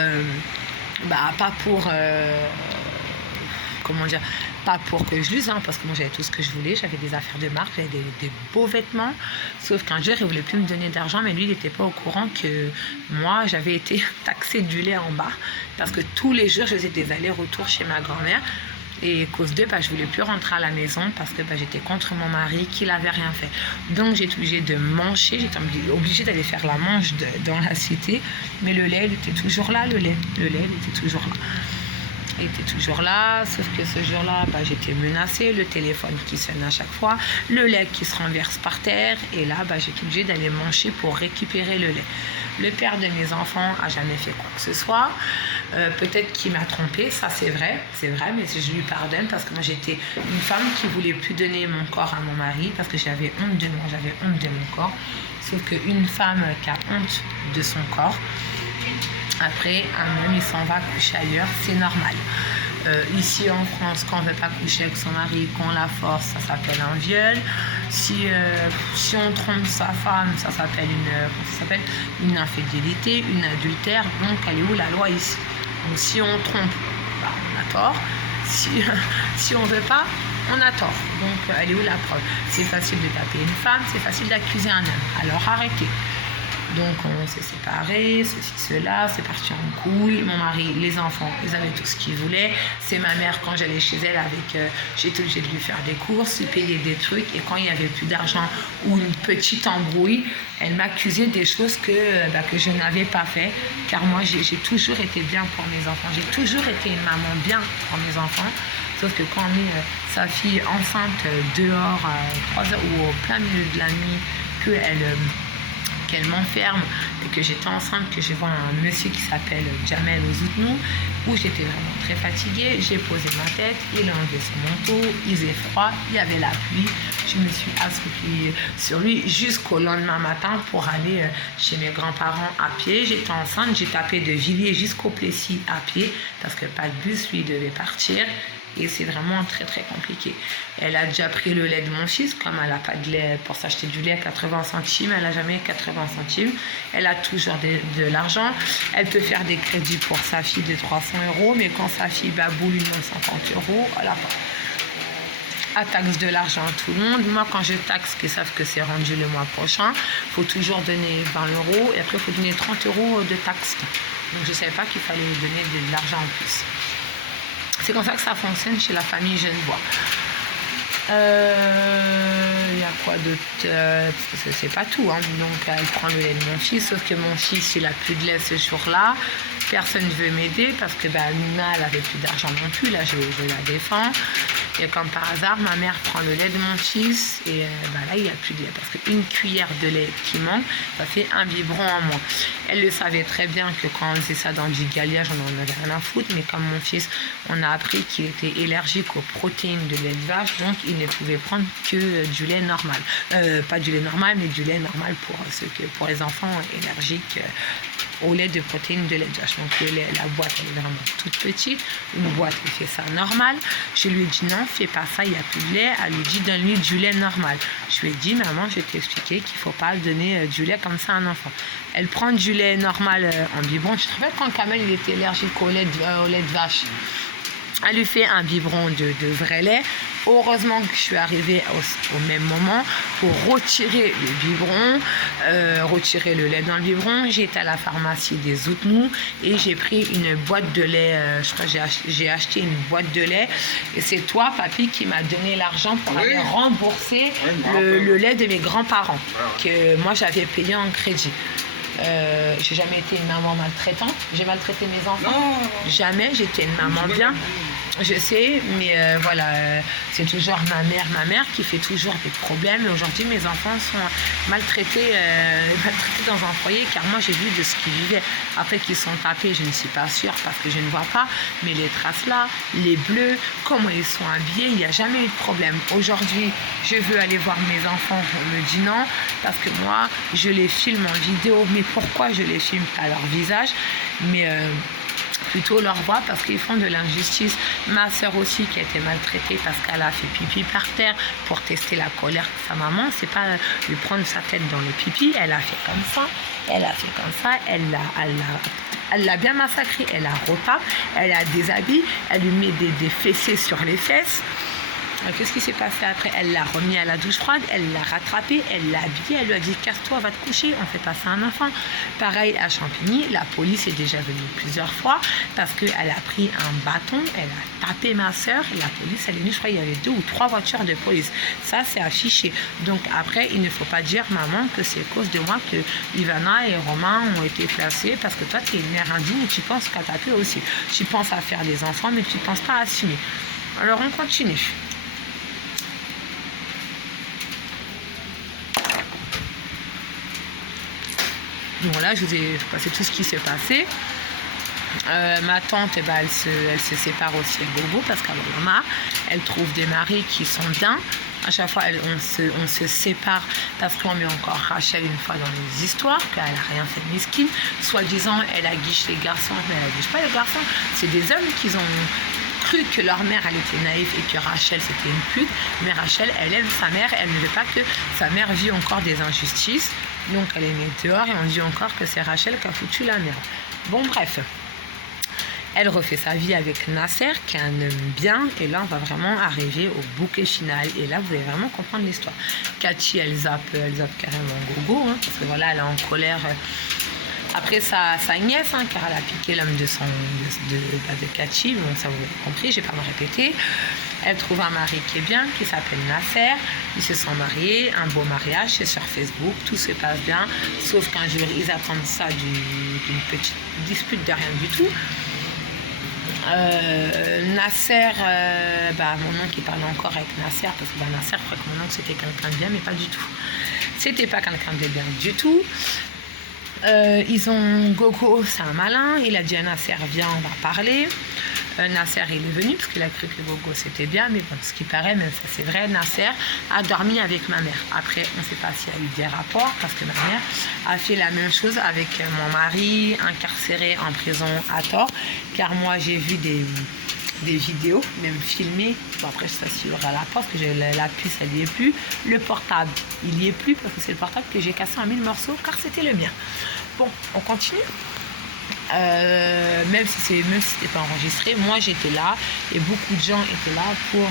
comment dire, pas pour que je l'use, hein, parce que moi j'avais tout ce que je voulais, j'avais des affaires de marque, j'avais des beaux vêtements, sauf qu'un jour il voulait plus me donner d'argent, mais lui il n'était pas au courant que moi j'avais été taxée du lait en bas, parce que tous les jours je faisais des allers-retours chez ma grand-mère, Et cause de, je voulais plus rentrer à la maison parce que j'étais contre mon mari qui n'avait rien fait. Donc j'ai été obligée de manger, j'étais obligée d'aller faire la manche dans la cité. Mais le lait, il était toujours là, le lait, il était toujours là. Il était toujours là, sauf que ce jour-là, j'étais menacée, le téléphone qui sonne à chaque fois, le lait qui se renverse par terre, et là, j'étais obligée d'aller manger pour récupérer le lait. Le père de mes enfants a jamais fait quoi que ce soit. Peut-être qu'il m'a trompée, ça c'est vrai, mais je lui pardonne parce que moi j'étais une femme qui voulait plus donner mon corps à mon mari parce que j'avais honte de moi, j'avais honte de mon corps. Sauf qu'une femme qui a honte de son corps, après, un homme, il s'en va coucher ailleurs, c'est normal. Ici en France, quand on ne veut pas coucher avec son mari, qu'on la force, ça s'appelle un viol. Si on trompe sa femme, ça s'appelle une infidélité, une adultère. Donc, elle est où la loi ici? Donc, si on trompe, on a tort. Si on ne veut pas, on a tort. Donc, elle est où la preuve? C'est facile de taper une femme, c'est facile d'accuser un homme. Alors, arrêtez. Donc on s'est séparés, ceci, cela, c'est parti en couille. Mon mari, les enfants, ils avaient tout ce qu'ils voulaient. C'est ma mère, quand j'allais chez elle, j'étais obligée de lui faire des courses, lui payer des trucs. Et quand il n'y avait plus d'argent ou une petite embrouille, elle m'accusait des choses que je n'avais pas fait. Car moi, j'ai toujours été bien pour mes enfants. J'ai toujours été une maman bien pour mes enfants. Sauf que quand on met sa fille enceinte dehors à 3 heures ou au plein milieu de la nuit, qu'elle m'enferme et que j'étais enceinte, que je vois un monsieur qui s'appelle Jamel Ozoutnou, où j'étais vraiment très fatiguée, j'ai posé ma tête, il a enlevé son manteau, il faisait froid, il y avait la pluie, je me suis assoupiée sur lui jusqu'au lendemain matin pour aller chez mes grands-parents à pied. J'étais enceinte, j'ai tapé de Villiers jusqu'au Plessis à pied, parce que pas de bus, lui devait partir. Et c'est vraiment très très compliqué. Elle a déjà pris le lait de mon fils, comme elle n'a pas de lait pour s'acheter du lait à 80 centimes, elle n'a jamais 80 centimes. Elle a toujours de l'argent. Elle peut faire des crédits pour sa fille de 300 €, mais quand sa fille Babou lui demande 50 €, elle n'a pas. Elle taxe de l'argent à tout le monde. Moi, quand je taxe, qu'ils savent que c'est rendu le mois prochain, il faut toujours donner 20 € et après il faut donner 30 € de taxe. Donc je ne savais pas qu'il fallait donner de l'argent en plus. C'est comme ça que ça fonctionne chez la famille Genevois. Il y a quoi d'autre? Parce que c'est pas tout. Hein. Donc, elle prend le lait de mon fils, sauf que mon fils, il a plus de lait ce jour-là. Personne ne veut m'aider parce que Nina, elle avait plus d'argent non plus. Là, je la défends. Et comme par hasard, ma mère prend le lait de mon fils et là, il n'y a plus de lait. Parce qu'une cuillère de lait qui manque, ça fait un biberon en moins. Elle le savait très bien que quand on faisait ça dans du galia, j'en avais rien à foutre. Mais comme mon fils, on a appris qu'il était allergique aux protéines de lait de vache, donc il ne pouvait prendre que du lait normal. Pas du lait normal, mais du lait normal pour les enfants allergiques au lait de protéines de lait de vache. Donc la boîte, elle est vraiment toute petite. Une boîte, il fait ça normal. Je lui ai dit non, fais pas ça, il n'y a plus de lait. Elle lui dit donne-lui du lait normal. Je lui ai dit maman, je vais t'expliquer qu'il ne faut pas donner du lait comme ça à un enfant. Elle prend du lait normal en biberon. Je te rappelle quand Kamel il était allergique au lait de vache. Elle lui fait un biberon de vrai lait. Heureusement que je suis arrivée au même moment pour retirer le biberon, retirer le lait dans le biberon. J'ai été à la pharmacie des Ozoutnou et j'ai pris une boîte de lait. Je crois que j'ai acheté une boîte de lait. Et c'est toi, papy, qui m'a donné l'argent pour aller rembourser le lait de mes grands-parents que moi j'avais payé en crédit. J'ai jamais été une maman maltraitante. J'ai maltraité mes enfants. Non. Jamais. J'étais une maman bien. Je sais, mais c'est toujours ma mère qui fait toujours des problèmes. Et aujourd'hui, mes enfants sont maltraités dans un foyer, car moi, j'ai vu de ce qu'ils vivaient. Après qu'ils sont tapés, je ne suis pas sûre parce que je ne vois pas. Mais les traces là, les bleus, comment ils sont habillés, il n'y a jamais eu de problème. Aujourd'hui, je veux aller voir mes enfants. On me dit non, parce que moi, je les filme en vidéo. Mais pourquoi je les filme pas leur visage, mais plutôt leur voix, parce qu'ils font de l'injustice. Ma soeur aussi qui a été maltraitée parce qu'elle a fait pipi par terre pour tester la colère de sa maman, c'est pas lui prendre sa tête dans le pipi, elle a fait comme ça, elle l'a bien massacrée, elle la retape, elle la déshabille, elle lui met des fessées sur les fesses. Qu'est-ce qui s'est passé après? Elle l'a remis à la douche froide, elle l'a rattrapé, elle l'a habillé, elle lui a dit casse-toi, va te coucher, on fait pas ça à un enfant. Pareil à Champigny, la police est déjà venue plusieurs fois parce qu'elle a pris un bâton, elle a tapé ma soeur, la police elle est venue, je crois qu'il y avait 2 ou 3 voitures de police. Ça c'est affiché. Donc après, il ne faut pas dire maman que c'est à cause de moi que Ivana et Romain ont été placés parce que toi tu es une mère indigne et tu penses qu'à taper aussi. Tu penses à faire des enfants mais tu ne penses pas à assumer. Alors on continue. Donc là, je vous ai passé tout ce qui s'est passé. Ma tante, eh ben, elle se sépare aussi à gogo parce qu'à maman, elle trouve des maris qui sont bien. À chaque fois, on se sépare parce qu'on met encore Rachel une fois dans les histoires, qu'elle n'a rien fait de mesquine. Soi-disant, elle aguiche les garçons, mais elle aguiche pas les garçons. C'est des hommes qui ont cru que leur mère, elle était naïve et que Rachel, c'était une pute. Mais Rachel, elle aime sa mère, elle ne veut pas que sa mère vit encore des injustices. Donc, elle est mise dehors et on dit encore que c'est Rachel qui a foutu la merde. Bon, bref. Elle refait sa vie avec Nasser, qui est un homme bien. Et là, on va vraiment arriver au bouquet final. Et là, vous allez vraiment comprendre l'histoire. Cathy, elle zappe carrément gogo. Hein, parce que voilà, elle est en colère après sa nièce, hein, car elle a piqué l'homme de Cathy. Bon, ça vous avez compris, je ne vais pas me répéter. Elle trouve un mari qui est bien, qui s'appelle Nasser. Ils se sont mariés, un beau mariage, c'est sur Facebook, tout se passe bien. Sauf qu'un jour, ils attendent ça d'une petite dispute de rien du tout. Nasser, mon oncle il parlait encore avec Nasser parce que Nasser croit que mon oncle c'était quelqu'un de bien, mais pas du tout. C'était pas quelqu'un de bien du tout. Ils ont Gogo, c'est un malin. Il a dit à Nasser, viens, on va parler. Nasser il est venu parce qu'il a cru que Gogo c'était bien, mais bon, ce qui paraît, même ça c'est vrai, Nasser a dormi avec ma mère. Après, on ne sait pas s'il y a eu des rapports parce que ma mère a fait la même chose avec mon mari incarcéré en prison à tort, car moi j'ai vu des vidéos, même filmées. Bon, après, je sais pas s'il y aura la porte, parce que la puce, elle n'y est plus. Le portable, il n'y est plus, parce que c'est le portable que j'ai cassé en 1000 morceaux, car c'était le mien. Bon, on continue. Même si c'était pas enregistré, moi j'étais là et beaucoup de gens étaient là pour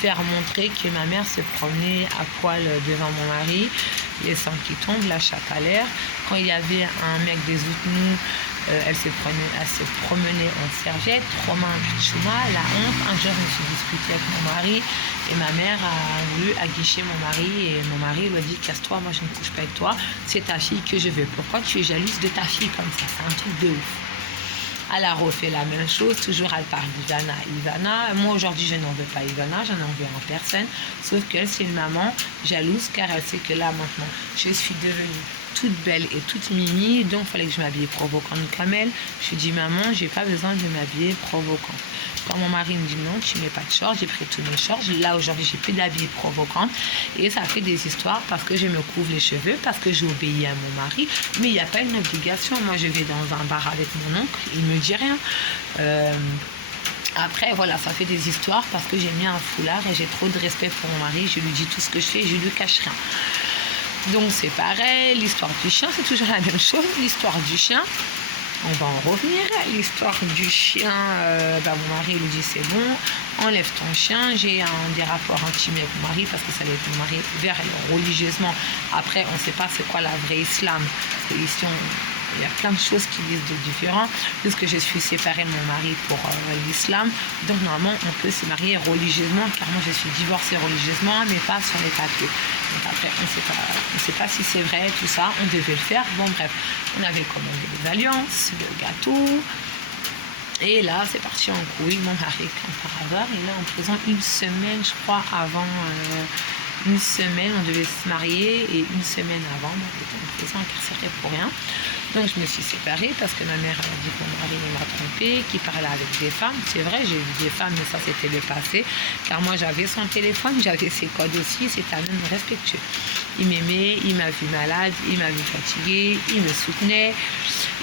faire montrer que ma mère se promenait à poil devant mon mari, les sangs qui tombent, la chape à l'air. Quand il y avait un mec des Outnous, elle se promenait en serviette, Romain Pichouma, la honte. Un jour je me suis disputée avec mon mari et ma mère a voulu aguicher mon mari et mon mari lui a dit casse-toi, moi je ne couche pas avec toi, c'est ta fille que je veux. Pourquoi tu es jalouse de ta fille comme ça? C'est un truc de ouf. Elle a refait la même chose, toujours elle parle d'Ivana. Moi aujourd'hui je n'en veux pas Ivana, j'en en veux en personne, sauf qu'elle c'est une maman jalouse car elle sait que là maintenant je suis devenue toute belle et toute mimi, donc il fallait que je m'habille provocante comme elle. Je lui dis maman, j'ai pas besoin de m'habiller provocante. Quand mon mari me dit non, tu mets pas de short, j'ai pris tous mes shorts. Là aujourd'hui j'ai plus d'habits provocante et ça fait des histoires parce que je me couvre les cheveux, parce que j'ai obéi à mon mari, mais il n'y a pas une obligation. Moi je vais dans un bar avec mon oncle, il me dit rien. Après, voilà, ça fait des histoires parce que j'ai mis un foulard et j'ai trop de respect pour mon mari. Je lui dis tout ce que je fais, je lui cache rien. Donc c'est pareil, l'histoire du chien, c'est toujours la même chose. L'histoire du chien, on va en revenir. L'histoire du chien, mon mari lui dit c'est bon, enlève ton chien. J'ai des rapports intimes avec mon mari parce que ça allait être mon mari vers elle religieusement. Après, on ne sait pas c'est quoi la vraie islam. Parce que ici, il y a plein de choses qui disent de différents, puisque je suis séparée de mon mari pour l'islam. Donc normalement, on peut se marier religieusement, car moi je suis divorcée religieusement, mais pas sur les papiers. Donc après, on sait pas si c'est vrai, tout ça, on devait le faire. Bon bref, on avait commandé des alliances, le gâteau. Et là, c'est parti en couille. Mon mari, comme par hasard, il est en prison une semaine, je crois, avant... une semaine, on devait se marier, et une semaine avant, on était en prison incarcéré pour rien. Donc je me suis séparée parce que ma mère a dit que mon mari m'a trompée, qu'il parlait avec des femmes. C'est vrai, j'ai vu des femmes, mais ça c'était le passé. Car moi j'avais son téléphone, j'avais ses codes aussi, c'était un homme respectueux. Il m'aimait, il m'a vu malade, il m'a vu fatiguée, il me soutenait.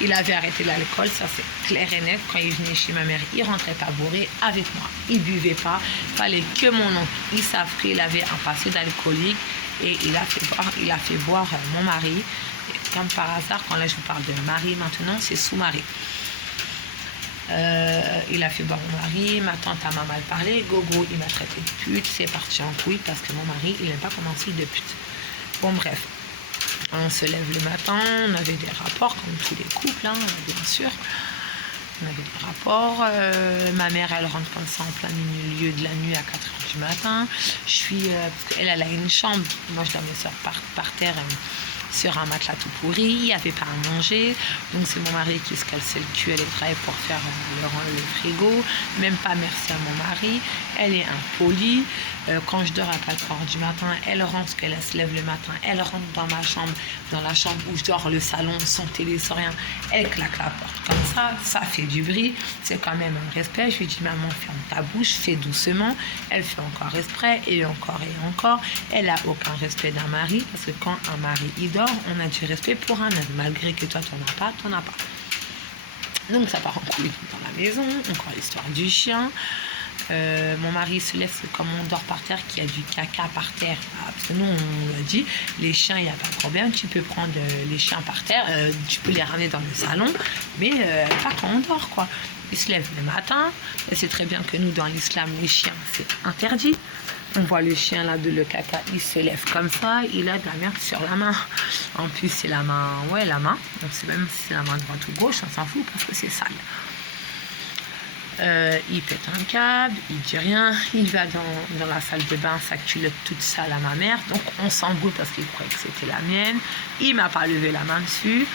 Il avait arrêté l'alcool, ça c'est clair et net. Quand il venait chez ma mère, il rentrait pas bourré avec moi. Il buvait pas, il fallait que mon oncle, il savent qu'il avait un passé d'alcoolique et il a fait boire mon mari. Comme par hasard, quand là je vous parle de mari maintenant, c'est sous-mari. Il a fait boire mon mari, ma tante m'a mal parlé, Gogo il m'a traité de pute, c'est parti en couille parce que mon mari il n'aime pas qu'on insulte de pute. Bon bref, on se lève le matin, on avait des rapports comme tous les couples, hein, bien sûr. On avait des rapports, ma mère elle rentre comme ça en plein milieu de la nuit à 4h du matin. Je suis, parce qu'elle a une chambre, moi je dormais par terre. Sur un matelas tout pourri, il n'y avait pas à manger, donc c'est mon mari qui se cassait le cul, elle est travaillée pour faire le frigo, même pas merci à mon mari, elle est impolie, quand je dors à 4h du matin, elle rentre, parce qu'elle se lève le matin, elle rentre dans ma chambre, dans la chambre où je dors, le salon, sans télé, sans rien, elle claque la porte comme ça fait du bruit, c'est quand même un respect, je lui dis maman ferme ta bouche, fais doucement, elle fait encore exprès, et encore, elle a aucun respect d'un mari, parce que quand un mari il dort, on a du respect pour un homme, malgré que toi t'en as pas. Donc ça part en couille dans la maison, encore l'histoire du chien. Mon mari se lève comme on dort par terre, qu'il y a du caca par terre. Parce que nous on l'a dit, les chiens il n'y a pas de problème, tu peux prendre les chiens par terre, tu peux les ramener dans le salon, mais pas quand on dort quoi. Il se lève le matin, et c'est très bien que nous dans l'islam les chiens c'est interdit. On voit le chien là de le caca, il se lève comme ça, il a de la merde sur la main. En plus c'est la main, la main. Donc c'est même si c'est la main droite ou gauche, on s'en fout parce que c'est sale. Il pète un câble, il dit rien, il va dans la salle de bain, sa culotte toute sale à ma mère, donc on s'embrouille parce qu'il croyait que c'était la mienne. Il m'a pas levé la main dessus.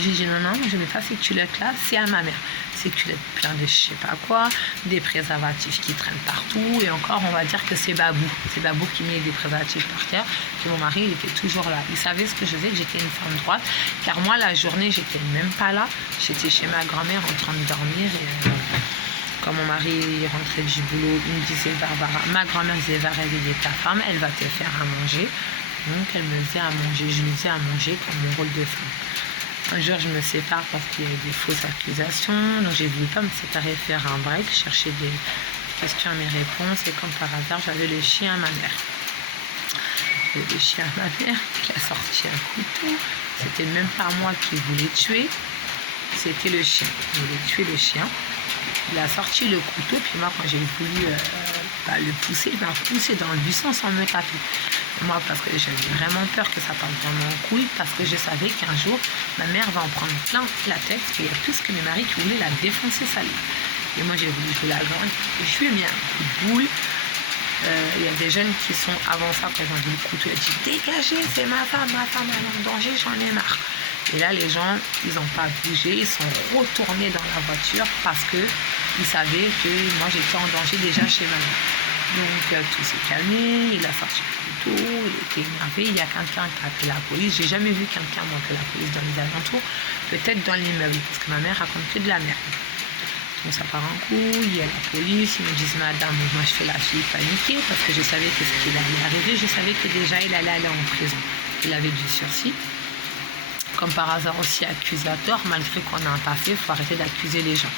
J'ai dit non, je ne mets pas ces culottes là, c'est à ma mère. Ces culottes pleines de je sais pas quoi, des préservatifs qui traînent partout, et encore on va dire que c'est Babou qui met des préservatifs par terre, que mon mari il était toujours là, il savait ce que je faisais, que j'étais une femme droite, car moi la journée j'étais même pas là, j'étais chez ma grand-mère en train de dormir, et quand mon mari rentrait du boulot, il me disait Barbara, ma grand-mère disait va réveiller ta femme, elle va te faire à manger, donc elle me faisait à manger, je lui faisais à manger comme mon rôle de femme. Un jour, je me sépare parce qu'il y a eu des fausses accusations. Donc, j'ai voulu pas me séparer, faire un break, chercher des questions à mes réponses. Et comme par hasard, j'avais le chien à ma mère. J'avais le chien à ma mère qui a sorti un couteau. C'était même pas moi qui voulais tuer. C'était le chien. Il voulait tuer le chien. Il a sorti le couteau. Puis moi, quand j'ai voulu le pousser, il m'a poussé dans le buisson sans me taper. Moi, parce que j'avais vraiment peur que ça parte dans mon couille, parce que je savais qu'un jour, ma mère va en prendre plein la tête, parce qu'il y a plus que mes maris qui voulaient la défoncer sale. Et moi, j'ai voulu jouer la grande. Je lui ai mis un coup de boule. Il y a des jeunes qui sont avant ça, quand ils ont vu le couteau, ils ont dit dégagez, c'est ma femme elle est en danger, j'en ai marre. Et là, les gens, ils n'ont pas bougé, ils sont retournés dans la voiture parce qu'ils savaient que moi, j'étais en danger déjà chez ma mère. Donc tout s'est calmé, il a sorti le couteau, il était énervé, il y a quelqu'un qui a appelé la police. J'ai jamais vu quelqu'un appeler la police dans les alentours, peut-être dans l'immeuble, parce que ma mère raconte que de la merde. Donc ça part en couille, il y a la police, ils me disent madame, moi je fais la fille paniquée parce que je savais que ce qui allait arriver, je savais que déjà il allait aller en prison. Il avait du sursis. Comme par hasard aussi accusateur, malgré qu'on a un passé, il faut arrêter d'accuser les gens.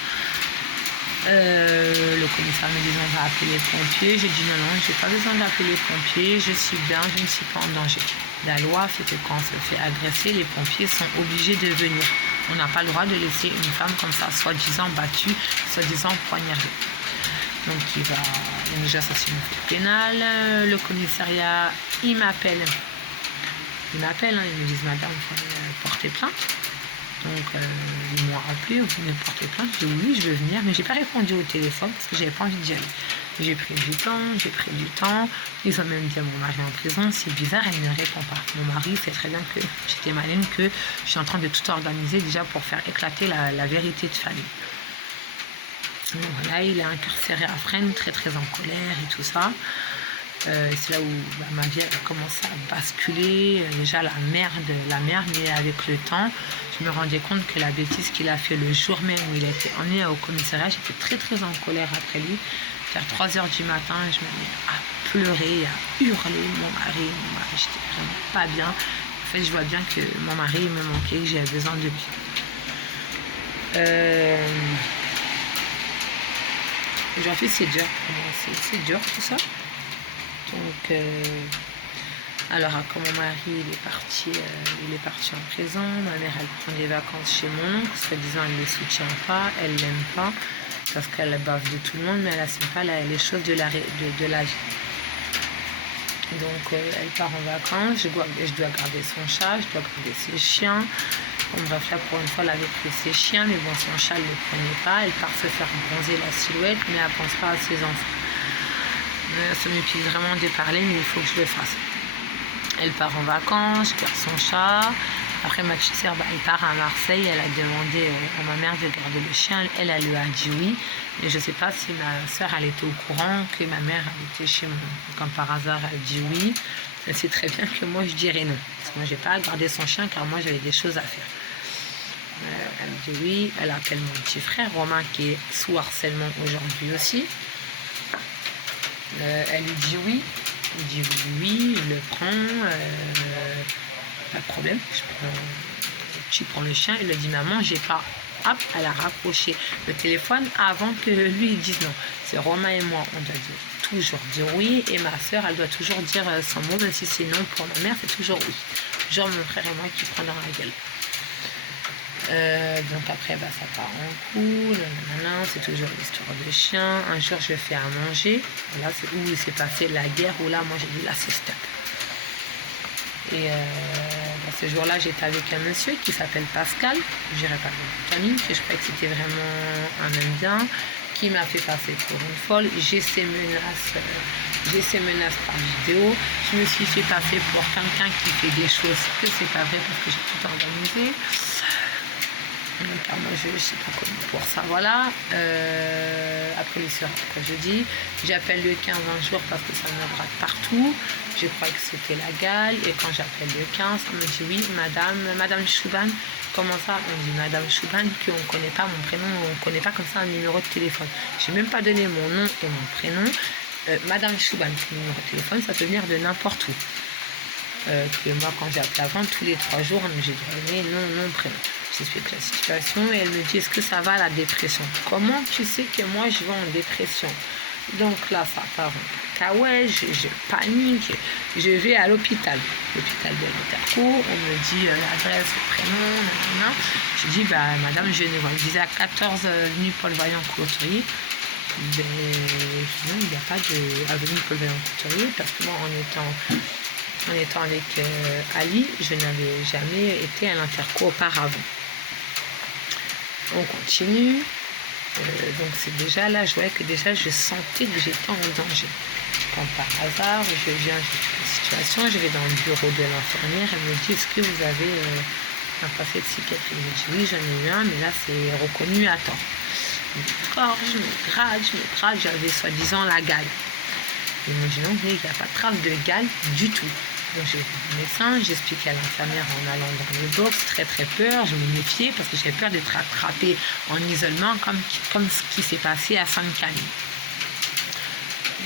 Le commissaire me dit on va appeler les pompiers. J'ai dit non, j'ai pas besoin d'appeler les pompiers, je suis bien, je ne suis pas en danger. La loi fait que quand on se fait agresser, les pompiers sont obligés de venir. On n'a pas le droit de laisser une femme comme ça, soi-disant battue, soi-disant poignardée. Donc il y a une association pénale, le commissariat, il m'appelle, ils me disent madame, il faut porter plainte. Donc ils m'ont rappelé, vous venez porter plainte. J'ai dit oui, je veux venir, mais j'ai pas répondu au téléphone parce que j'avais pas envie d'y aller. J'ai pris du temps. Ils ont même dit à mon mari en prison, c'est bizarre, elle ne répond pas. Mon mari sait très bien que j'étais maligne, que je suis en train de tout organiser déjà pour faire éclater la vérité de famille. Donc voilà, il est incarcéré à Fresnes, très très en colère et tout ça. C'est là où ma vie a commencé à basculer. Déjà la merde, mais avec le temps, je me rendais compte que la bêtise qu'il a fait le jour même où il a été emmené au commissariat, j'étais très très en colère après lui. Vers 3h du matin, je me mets à pleurer, à hurler mon mari, j'étais vraiment pas bien. En fait, je vois bien que mon mari me manquait, que j'avais besoin de lui. Aujourd'hui, c'est dur pour moi, c'est dur tout ça. Donc, Alors, comme mon mari il est parti en prison, ma mère elle prend des vacances chez mon oncle, soi-disant elle ne le soutient pas, elle l'aime pas, parce qu'elle bave de tout le monde, mais elle n'assume pas les choses de la vie. Donc elle part en vacances, je dois garder son chat, je dois garder ses chiens. Bon, bref, là pour une fois elle avait pris ses chiens, mais bon, son chat ne le prenait pas. Elle part se faire bronzer la silhouette, mais elle ne pense pas à ses enfants. Ça m'épuise vraiment de parler, mais il faut que je le fasse. Elle part en vacances, je garde son chat. Après, ma petite sœur, elle part à Marseille. Elle a demandé à ma mère de garder le chien. Elle lui a dit oui. Mais je ne sais pas si ma sœur, elle était au courant que ma mère était chez moi. Comme par hasard, elle dit oui. Elle sait très bien que moi, je dirais non. Parce que moi, je n'ai pas à garder son chien car moi, j'avais des choses à faire. Elle dit oui. Elle appelle mon petit frère, Romain, qui est sous harcèlement aujourd'hui aussi. Elle lui dit oui. Il dit oui, il le prend, pas de problème. Tu prends le chien, il lui dit maman, j'ai pas. Hop, elle a raccroché le téléphone avant que lui il dise non. C'est Romain et moi, on doit toujours dire oui, et ma soeur, elle doit toujours dire son mot, même si c'est non pour ma mère, c'est toujours oui. Genre mon frère et moi qui prend dans la gueule. Donc après ça part en couille, c'est toujours l'histoire de chien. Un jour je fais à manger, là c'est où s'est passé la guerre, où là moi j'ai dit là c'est stop. Et ce jour-là j'étais avec un monsieur qui s'appelle Pascal, je dirais pas Camille, que je croyais que c'était vraiment un Indien, qui m'a fait passer pour une folle. J'ai ces menaces par vidéo. Je me suis fait passer pour quelqu'un qui fait des choses que c'est pas vrai parce que j'ai tout organisé. Moi je ne sais pas comment pour ça, voilà. Après les soeurs, après jeudi, j'appelle le 15 un jour parce que ça me braque partout. Je crois que c'était la gale, et quand j'appelle le 15, on me dit oui, madame Chouban. Comment ça? On dit madame Chouban, qu'on ne connaît pas mon prénom, on ne connaît pas comme ça un numéro de téléphone. Je n'ai même pas donné mon nom et mon prénom. Madame Chouban, le numéro de téléphone, ça peut venir de n'importe où. Que moi, quand j'appelle avant, tous les 3 jours, j'ai donné nom, prénom. J'explique la situation et elle me dit, est-ce que ça va la dépression? Comment tu sais que moi je vais en dépression? Donc là, ça part en cacahuète, je panique, je vais à l'hôpital de Intercourt, on me dit l'adresse, le prénom, nanana. Je dis, madame, je ne vois. Je disais à 14 avenue Paul Vaillant-Courtois. Ben, non, il n'y a pas d'avenue Paul Vaillant-Courtois parce que moi, en étant avec Ali, je n'avais jamais été à l'Intercourt auparavant. On continue. Donc c'est déjà là, je voyais que déjà je sentais que j'étais en danger. Quand par hasard, je viens de la situation, je vais dans le bureau de l'infirmière, elle me dit, est-ce que vous avez un passé de psychiatrie? Je dis oui, j'en ai eu un, mais là c'est reconnu à temps. D'accord, je me grade, j'avais soi-disant la gale. Ils m'ont dit non, il n'y a pas de trace de gale du tout. Donc j'ai vu le médecin, j'expliquais à l'infirmière en allant dans le box, très peur, je me méfiais parce que j'avais peur d'être attrapée en isolement comme ce qui s'est passé à Sainte-Camille.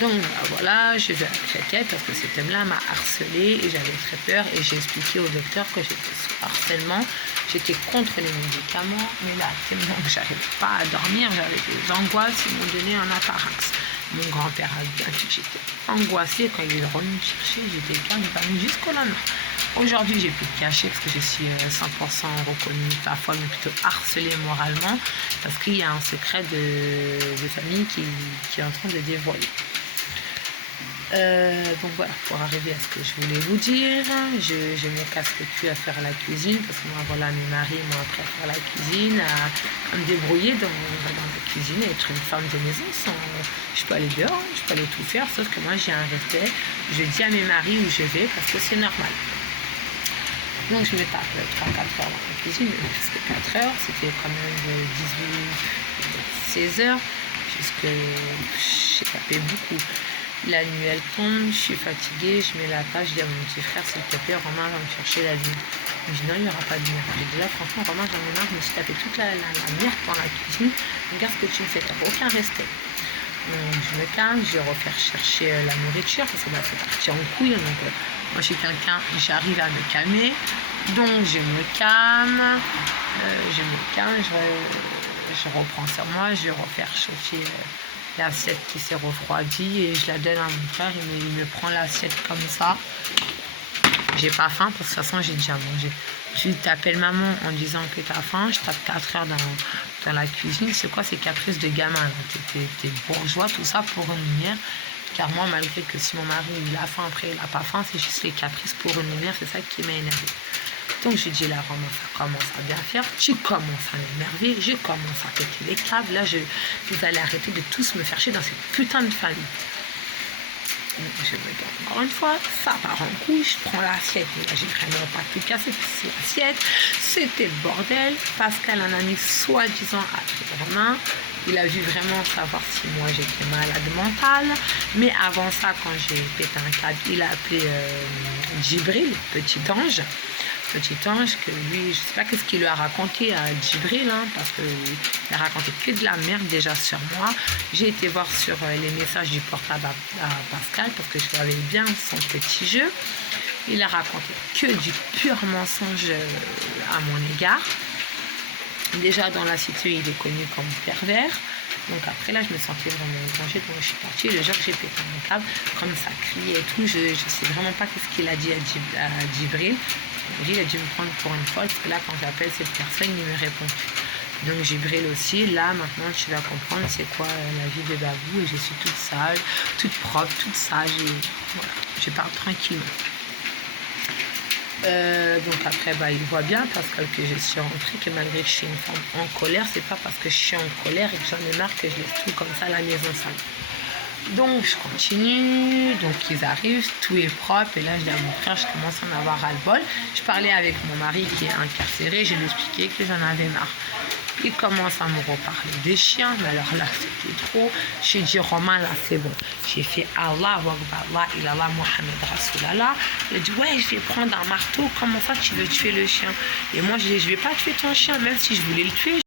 Donc voilà, je vais à la claquette parce que cet homme-là m'a harcelée et j'avais très peur et j'ai expliqué au docteur que j'étais sous harcèlement, j'étais contre les médicaments, mais là, tellement que j'arrivais pas à dormir, j'avais des angoisses, ils m'ont donné un aparax. Mon grand-père a bien vu que j'étais angoissée quand il est revenu me chercher, j'étais calme, il est venu jusqu'au lendemain. Aujourd'hui, j'ai pu le cacher parce que je suis 100% reconnue, parfois mais plutôt harcelée moralement, parce qu'il y a un secret de famille qui est en train de dévoiler. Donc voilà, pour arriver à ce que je voulais vous dire, je me casse le cul à faire la cuisine, parce que moi, voilà, mes maris m'ont appris à faire la cuisine, à me débrouiller dans la cuisine, être une femme de maison. Je peux aller dehors, je peux aller tout faire, sauf que moi, j'ai un respect. Je dis à mes maris où je vais, parce que c'est normal. Donc je me tape 3-4 heures dans la cuisine, jusqu'à 4 heures, c'était quand même de 16 heures, jusque j'ai tapé beaucoup. La nuit elle tombe, je suis fatiguée, je mets la page, je dis à mon petit frère, s'il te plaît, Romain va me chercher la nuit. Il me dit non, il n'y aura pas de lumière. Je dis là, franchement, Romain, j'en ai marre, je me suis tapé toute la merde dans la cuisine, regarde ce que tu me fais, t'as aucun respect. Donc je me calme, je vais refaire chercher la nourriture, parce que c'est parti en couille, donc moi je suis quelqu'un, j'arrive à me calmer, donc je me calme, je reprends sur moi, je vais refaire chauffer l'assiette qui s'est refroidie et je la donne à mon frère, il me prend l'assiette comme ça j'ai pas faim parce que de toute façon j'ai déjà mangé. Tu t'appelles maman en disant que tu as faim, je tape 4 heures dans la cuisine. C'est quoi ces caprices de gamin? T'es bourgeois, tout ça pour une lumière. Car moi, malgré que si mon mari il a faim, après il n'a pas faim, c'est juste les caprices pour une lumière, c'est ça qui m'a énervé. Donc j'ai dit là, vraiment, ça commence à bien faire. Tu commences à m'énerver, je commence à péter les câbles. Là, vous allez arrêter de tous me faire chier dans cette putain de famille. Je me regarde encore une fois, ça part en couille, je prends l'assiette. Là, j'ai vraiment pas tout cassé, c'est l'assiette. C'était le bordel. Pascal en a mis soi-disant à Romain. Il a vu vraiment savoir si moi j'étais malade mentale. Mais avant ça, quand j'ai pété un câble, il a appelé Djibril, petit ange. Petit ange que lui, je sais pas qu'est-ce qu'il lui a raconté à Djibril, hein, parce qu'il a raconté que de la merde déjà sur moi. J'ai été voir sur les messages du portable à Pascal parce que je savais bien son petit jeu. Il a raconté que du pur mensonge à mon égard. Déjà dans la cité, il est connu comme pervers. Donc après là, je me sentais vraiment dérangée. Donc je suis partie. Le jour que j'ai pété mon câble, comme ça criait et tout, je sais vraiment pas qu'est-ce qu'il a dit à Djibril. Il a dû me prendre pour une folle, parce que là, quand j'appelle cette personne, il me répond plus. Donc, Djibril aussi, là, maintenant, tu vas comprendre c'est quoi la vie de Babou, et je suis toute sage, toute propre, toute sage, et voilà, je pars tranquillement. Donc après, il voit bien, Pascal, que je suis rentrée, que malgré que je suis une femme en colère, c'est pas parce que je suis en colère et que j'en ai marre que je laisse tout comme ça à la maison sale. Donc je continue, donc ils arrivent, tout est propre, et là je dis à mon frère, je commence à en avoir ras-le-bol. Je parlais avec mon mari qui est incarcéré, je lui expliquais que j'en avais marre. Il commence à me reparler des chiens, mais alors là c'était trop. J'ai dit Romain, là c'est bon. J'ai fait Allah, Akbar, Allah, Ilallah, Mohamed Rasulallah. Il a dit ouais, je vais prendre un marteau, comment ça tu veux tuer le chien? Et moi je dis je vais pas tuer ton chien, même si je voulais le tuer.